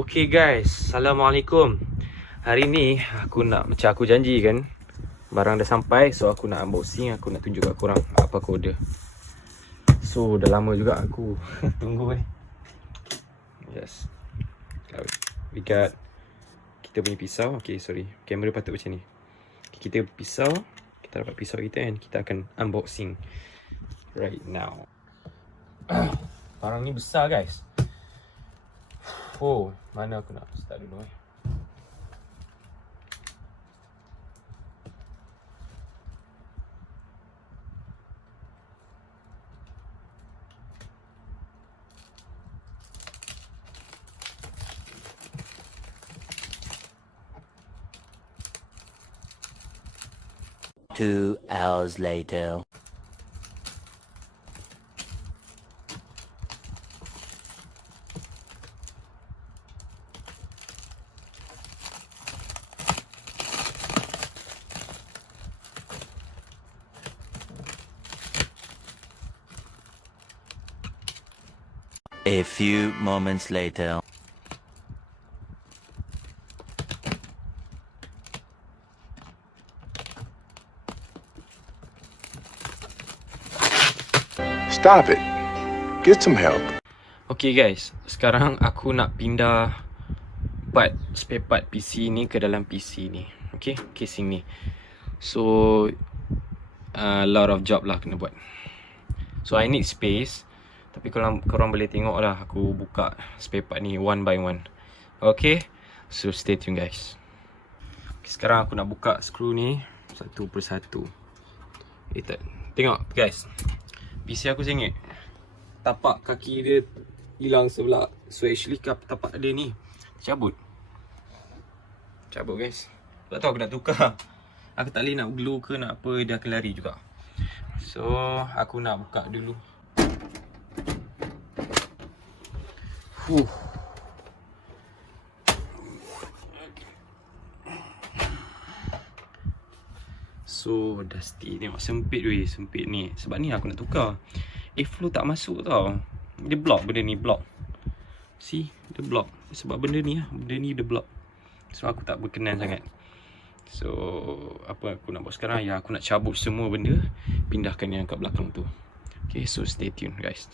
Okay guys, Assalamualaikum. Hari ni aku nak, macam aku janji kan, barang dah sampai. So aku nak unboxing, aku nak tunjuk kat korang apa aku order. So dah lama juga aku tunggu ni. Yes, we got kita punya pisau. Okay, sorry, kamera patut macam ni. Okay, kita pisau, kita dapat pisau kita kan. Kita akan unboxing right now. Barang ni besar guys. Oh, mana aku nak start dulu eh. Two hours later. A few moments later. Stop it. Get some help. Okay guys, sekarang aku nak pindah spare part PC ni ke dalam PC ni. Okay, casing ni. So a lot of job lah kena buat. So I need space. Tapi kalau korang boleh tengok lah, aku buka spare part ni one by one. Okay, so stay tune guys. Okay, sekarang aku nak buka skru ni satu persatu. Tengok guys, PC aku sengit. Tapak kaki dia hilang sebelah. So actually tapak dia ni cabut guys. Tak tahu aku nak tukar. Aku tak boleh nak glue ke nak apa, dia akan lari juga. So aku nak buka dulu. So dusty. Tengok sempit weh, sempit ni. Sebab ni aku nak tukar. Airflow tak masuk tau. Dia block benda ni, block. See, dia block. Sebab benda ni dia block. So aku tak berkenan sangat. So apa aku nak buat sekarang? Ya, aku nak cabut semua benda, pindahkan yang kat belakang tu. Okay, so stay tune guys.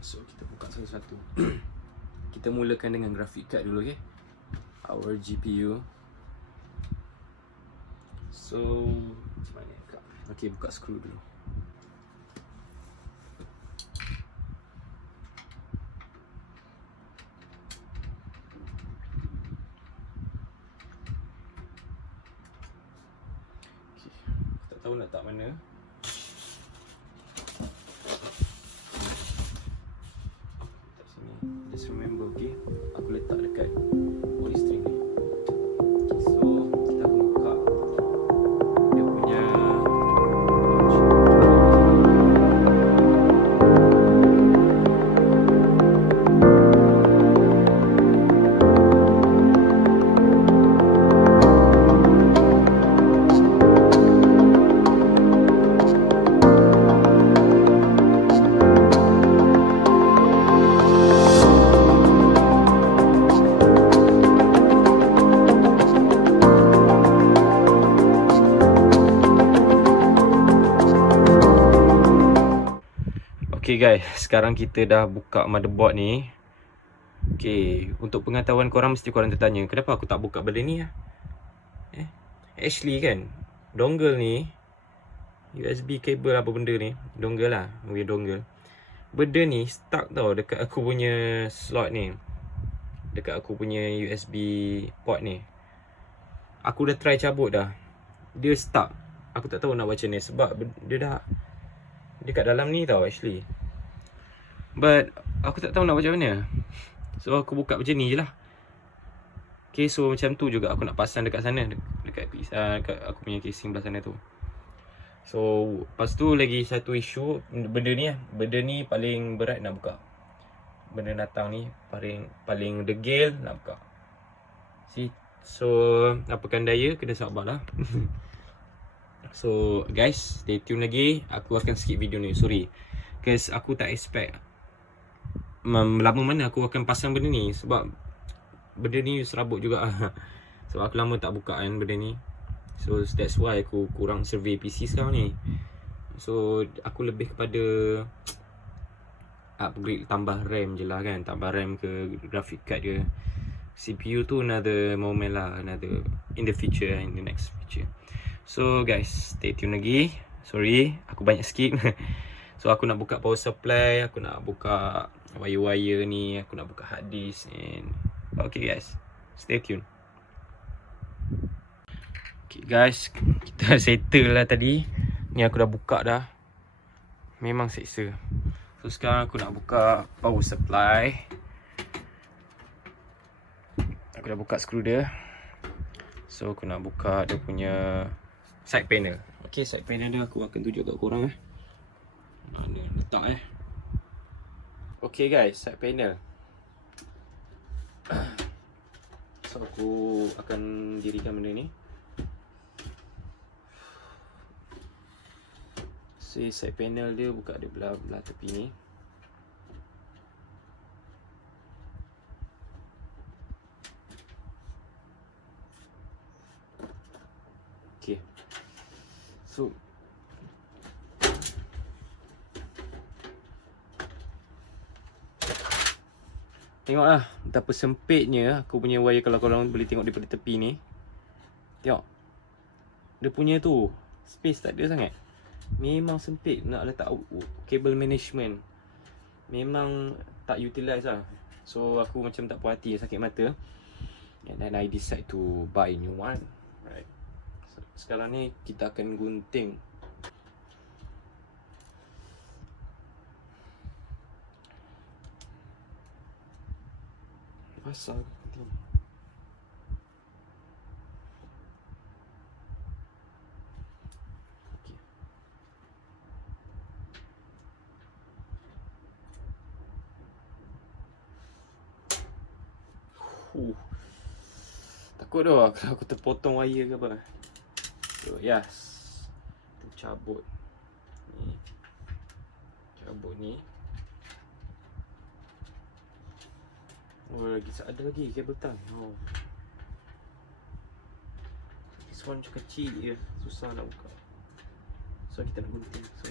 So kita buka satu-satu. Kita mulakan dengan graphic card dulu, okay? Our GPU. So macam mana kak? Okay, buka skru dulu. Okay, tak tahu nak tak mana. Just remember, okay, aku letak dekat body string ni. Okay, so kita akan buka dia punya okay guys, sekarang kita dah buka motherboard ni. Okay, untuk pengetahuan korang, mesti korang tertanya, kenapa aku tak buka benda ni lah? Actually kan, dongle ni, USB cable apa benda ni, dongle lah, dongle. Benda ni stuck tau dekat aku punya slot ni, dekat aku punya USB port ni. Aku dah try cabut dah, dia stuck. Aku tak tahu nak baca ni sebab dia dah dekat dalam ni tau actually. But aku tak tahu nak macam mana. So aku buka macam ni je lah. Okay, so macam tu juga aku nak pasang dekat sana, dekat aku punya casing belah sana tu. So lepas tu lagi satu isu, benda ni lah. Benda ni paling berat nak buka. Benda datang ni paling degil nak buka. See? So apakan daya, kena sabar lah. So guys, stay tune lagi. Aku akan skip video ni, sorry. Cause aku tak expect lama mana aku akan pasang benda ni. Sebab benda ni serabut juga. Sebab aku lama tak buka kan benda ni. So that's why aku kurang survey PC sekarang ni. So aku lebih kepada upgrade, tambah RAM je lah kan. Tambah RAM ke graphic card ke. CPU tu another moment lah, another in the future, in the next future. So guys, stay tune lagi. Sorry, aku banyak skip. So aku nak buka power supply, aku nak buka wire-wire ni, aku nak buka hard disk and okay guys, stay tune. Okay guys, kita settle lah tadi. Ni aku dah buka dah. Memang seksa. So sekarang aku nak buka power supply. Aku dah buka skru dia. So aku nak buka dia punya side panel. Okay, side panel dia aku akan tunjuk kat korang mana letak Okay guys, side panel. So aku akan dirikan benda ni. Side panel dia buka dia belah tepi ni. Okay. So tengoklah betapa sempitnya aku punya wire. Kalau korang boleh tengok daripada tepi ni, tengok dia punya tu space tak ada sangat. Memang sempit nak letak cable management. Memang tak utilize lah. So aku macam tak puas hati, sakit mata. And then I decide to buy new one. Right. So, sekarang ni kita akan gunting. Pasal gunting. Takut dah kalau aku terpotong wire ke apa. So yes, kita cabut ni. Cabut ni. Oh lagi ada lagi kabel tang. Oh. This one macam kecil je, susah nak buka. So kita nak gunting. So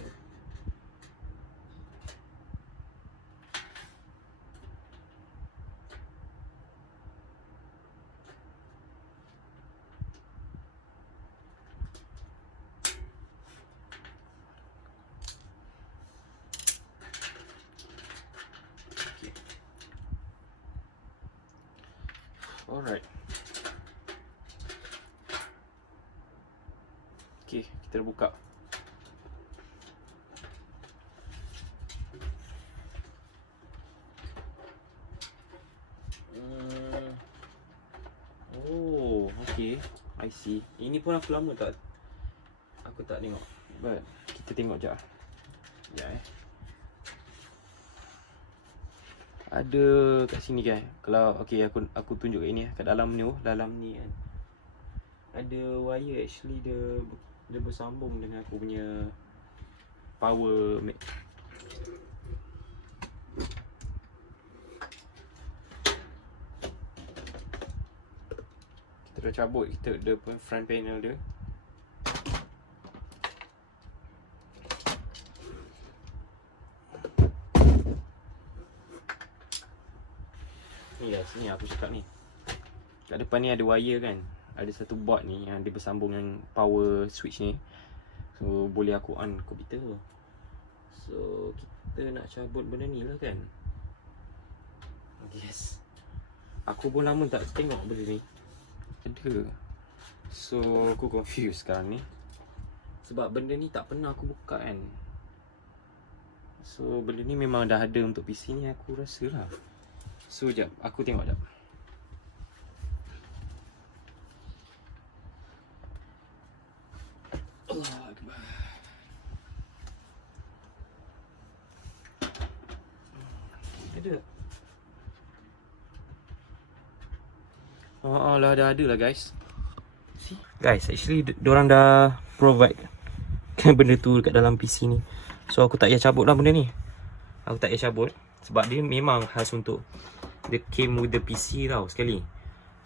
alright. Okay, kita dah buka. Oh, okay. I see. Ini pun aku lama tak tengok. But kita tengok je. Ya ada kat sini kan. Kalau okey aku tunjuk kat ini kat dalam ni, kan. Ada wire actually dia bersambung dengan aku punya power kita dah cabut dia pun front panel dia. Ni guys, ni aku cakap ni. Kat depan ni ada wire kan. Ada satu board ni yang dia bersambung dengan power switch ni. So boleh aku on komputer. So kita nak cabut benda ni lah kan. Yes. Aku pun lama tak tengok benda ni. Ada. So aku confused sekarang ni. Sebab benda ni tak pernah aku buka kan. So benda ni memang dah ada untuk PC ni, aku rasa lah. So jap, aku tengok jap. Allah Akbar. Ada. Oh lah, dah ada lah guys. See? Guys, actually diorang dah provide kan benda tu kat dalam PC ni. So aku tak payah cabut lah benda ni. Aku tak payah cabut. Sebab dia memang khas untuk, dia came with the PC tau sekali.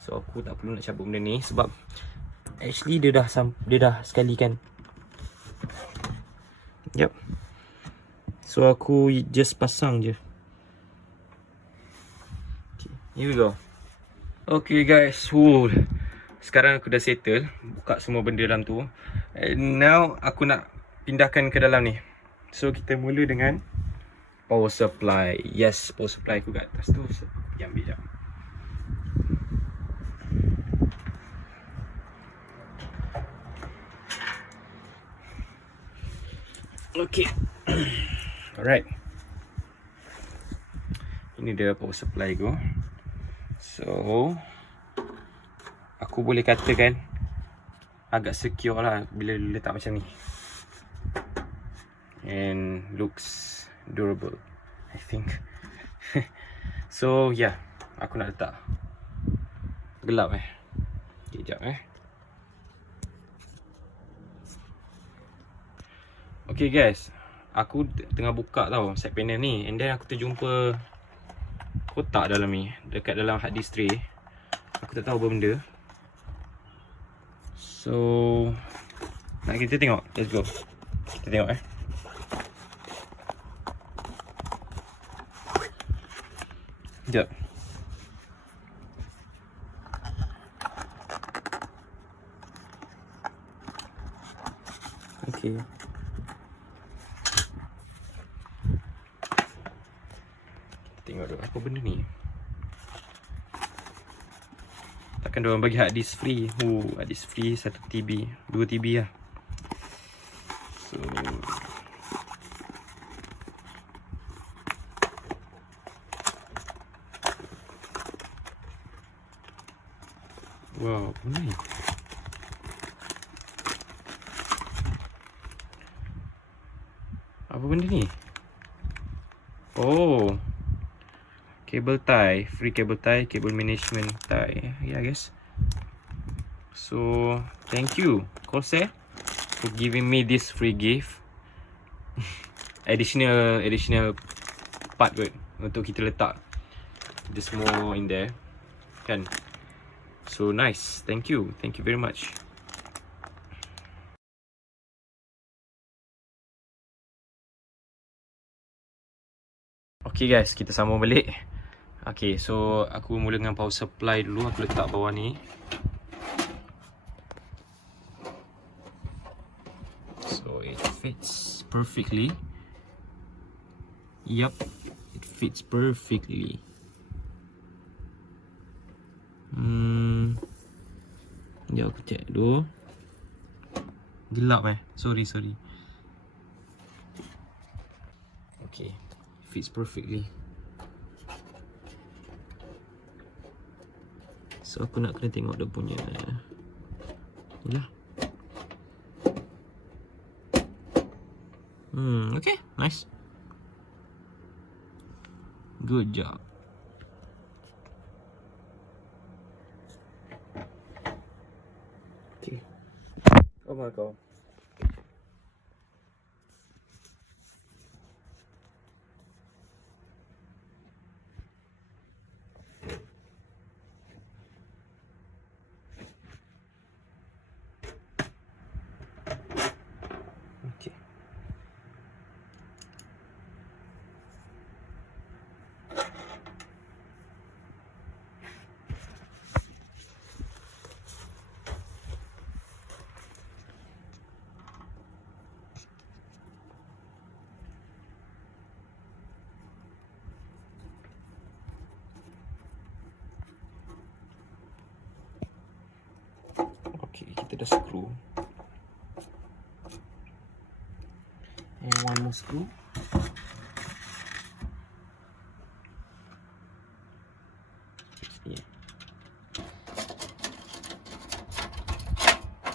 So aku tak perlu nak cabut benda ni sebab actually dia dah sekali kan. Yep. So aku just pasang je. Okay, here we go. Okay guys, sekarang aku dah settle, buka semua benda dalam tu. And now aku nak pindahkan ke dalam ni. So kita mula dengan power supply. Yes, power supply aku kat atas tu. So, pergi ambil jap. Okay. Alright. Ini dia power supply aku. So aku boleh katakan agak secure lah bila letak macam ni. And looks durable, I think. So yeah, aku nak letak. Gelap Sekejap Okay guys, aku tengah buka tau side panel ni, and then aku terjumpa kotak dalam ni, dekat dalam hard disk tray. Aku tak tahu apa benda. So nak kita tengok. Let's go. Kita tengok Sekejap. Okay. Kita tengok dulu apa benda ni. Takkan diorang bagi hard disk free. Hard disk free 1 TB, 2 TB lah. So wow, apa ni? Apa benda ni? Oh, cable tie, free cable tie, cable management tie. Yeah, I guess. So thank you Corsair for giving me this free gift. additional part untuk kita letak just more in there kan. So nice, thank you very much. Okay guys, kita sambung balik. Okay, so aku mula dengan power supply dulu. Aku letak bawah ni. So it fits perfectly. Yup, it fits perfectly. Sekejap aku check dulu. Gelap Sorry. Okay, fits perfectly. So aku nak kena tengok dia punya. Yalah. Okay, nice. Good job. Okay. Oh my god. Okay. Okay, kita dah screw. And one more screw.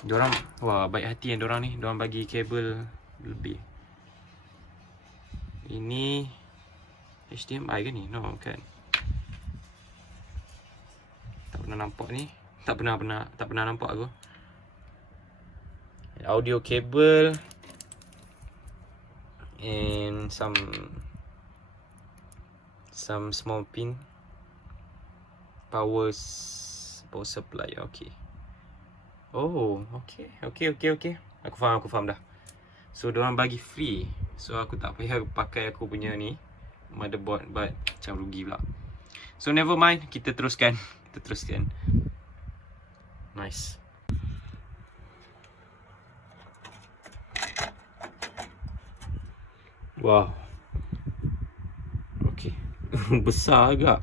Diorang, wah baik hati yang diorang ni. Diorang bagi kabel lebih. Ini HDMI ke ni? No, kan. Tak pernah nampak ni. Tak pernah nampak aku. Audio cable and some some small pin. Power supply. Okay. Oh, okay. Aku faham dah. So diorang bagi free. So aku tak payah pakai aku punya ni motherboard, but macam rugi pula. So never mind, kita teruskan. Nice. Wow. Okay. Besar agak.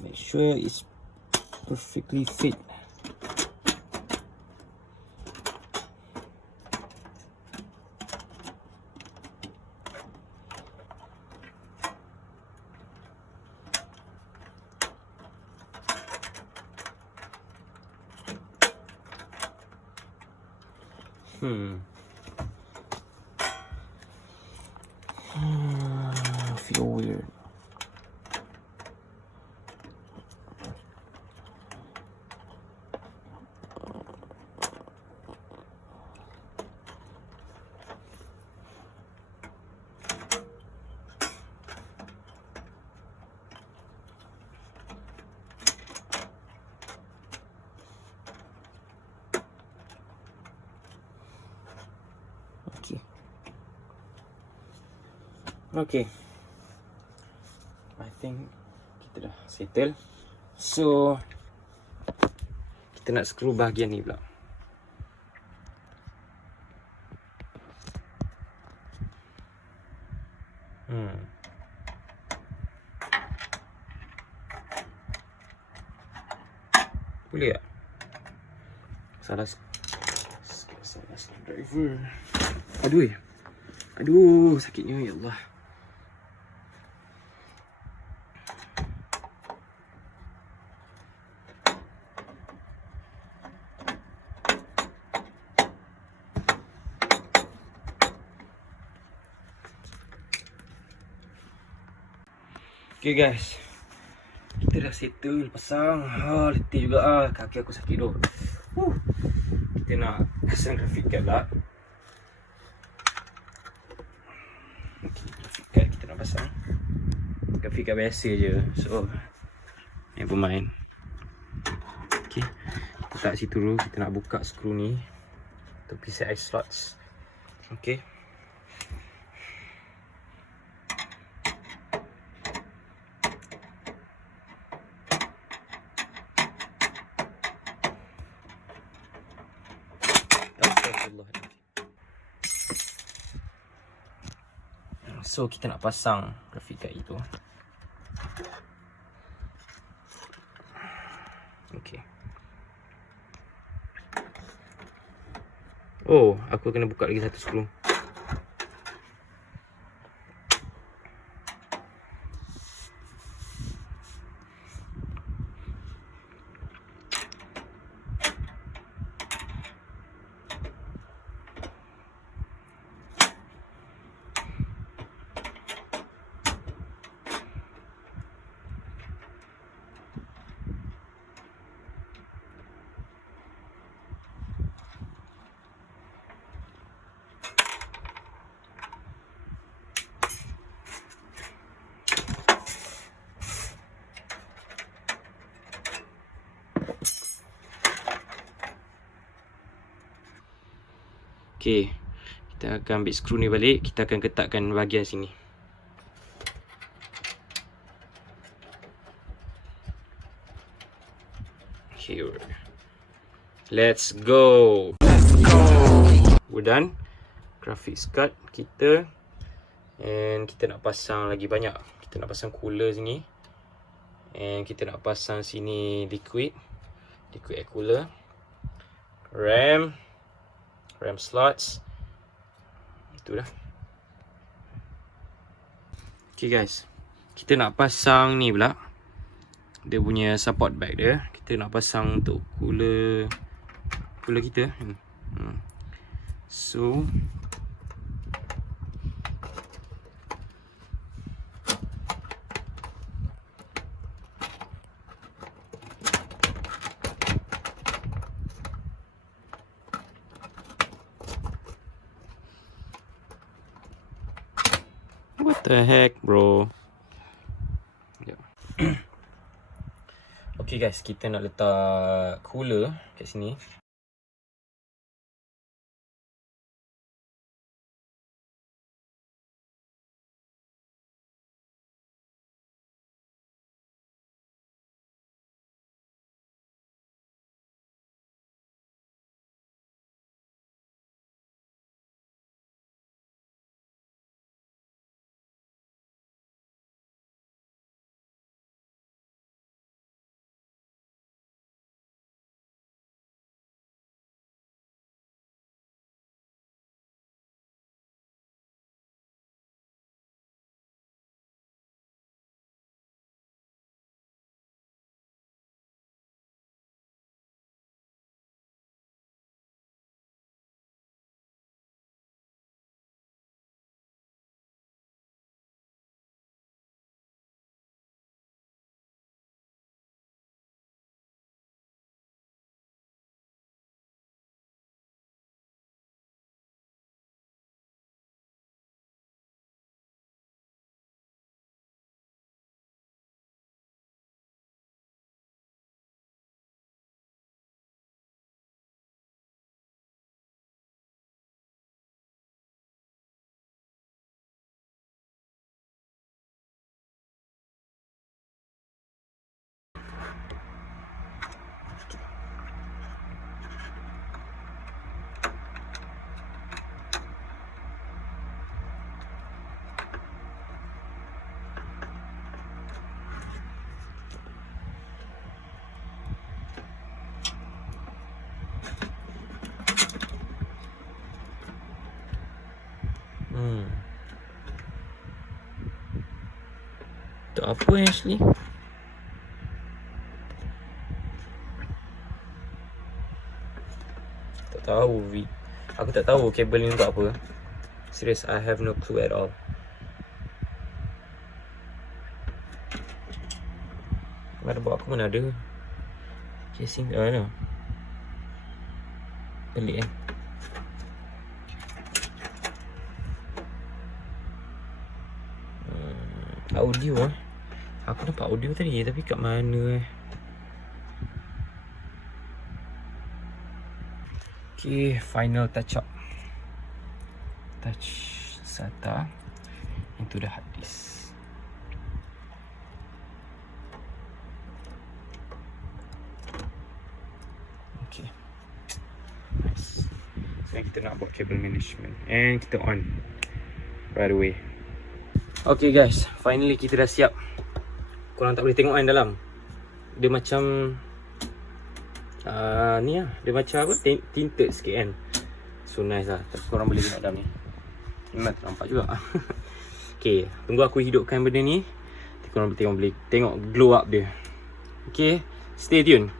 Make sure it's perfectly fit. Feel weird. Okay. I think kita dah settle. So kita nak screw bahagian ni pula. Boleh tak? Salah screwdriver. Aduh, sakitnya ya Allah. Okay guys, kita dah settle pasang. Letih juga kaki aku sakit tu. Kita nak pasang graphic card lah. Graphic card kita nak pasang. Graphic card biasa je. So never mind. Okay, kita letak situ dulu. Kita nak buka skru ni untuk PCI slots. Okay. So kita nak pasang graphic card itu. Okay. Oh, aku kena buka lagi satu skru. Okay, kita akan ambil skru ni balik. Kita akan ketatkan bahagian sini. Here, let's go. We're done. Graphics card kita. And kita nak pasang lagi banyak. Kita nak pasang cooler sini. And kita nak pasang sini liquid air cooler, RAM slots. Itu dah. Okay guys, kita nak pasang ni pula, dia punya support bag dia. Kita nak pasang untuk cooler kita. So The heck, bro. Okay guys, kita nak letak cooler kat sini. Untuk apa Ashley? Tak tahu V. Aku tak tahu kabel ni untuk apa. Serious, I have no clue at all. Motherboard aku mana ada? Casing tak ada. Pelik audio Aku nampak audio tadi tapi kat mana Okay, final touch up. Touch SATA into the hard disk. Okay, nice. Sekarang kita nak buat cable management and kita on by the way. Okay guys, finally kita dah siap. Korang tak boleh tengok kan dalam. Dia macam ni lah, dia macam apa, tinted sikit kan. So nice lah, tapi korang boleh tengok dalam ni. Memang tak nampak juga. Okay, tunggu aku hidupkan benda ni. Nanti korang boleh tengok glow up dia. Okay, stay tune.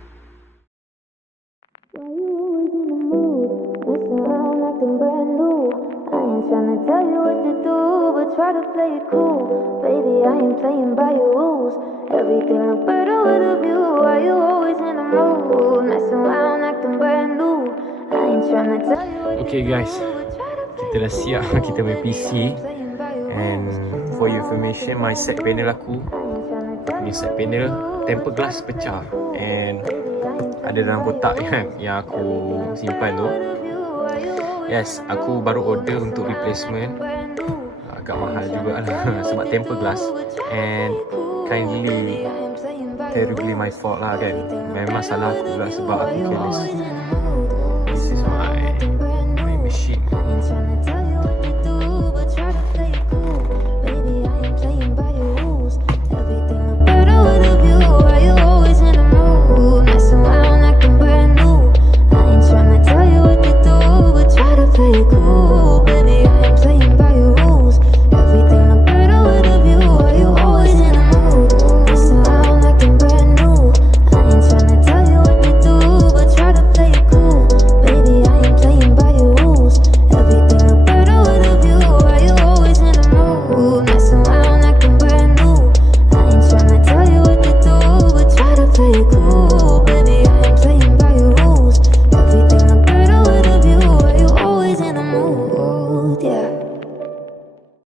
Tryna tell you what to do, but try to play it cool. Baby, I ain't playing by your rules. Everything look better with a view. Why you always in the mood? Messing around acting brand new. I ain't tryna tell you what Okay guys, kita dah siap kita punya PC. And for your information, my set panel aku punya set panel tempered glass pecah. And ada dalam kotak yang aku simpan tu. Yes, aku baru order untuk replacement. Agak mahal juga lah sebab tempered glass. And kindly, terribly my fault lah kan. Memang salah aku lah sebab aku careless. This is my machine. Play it cool.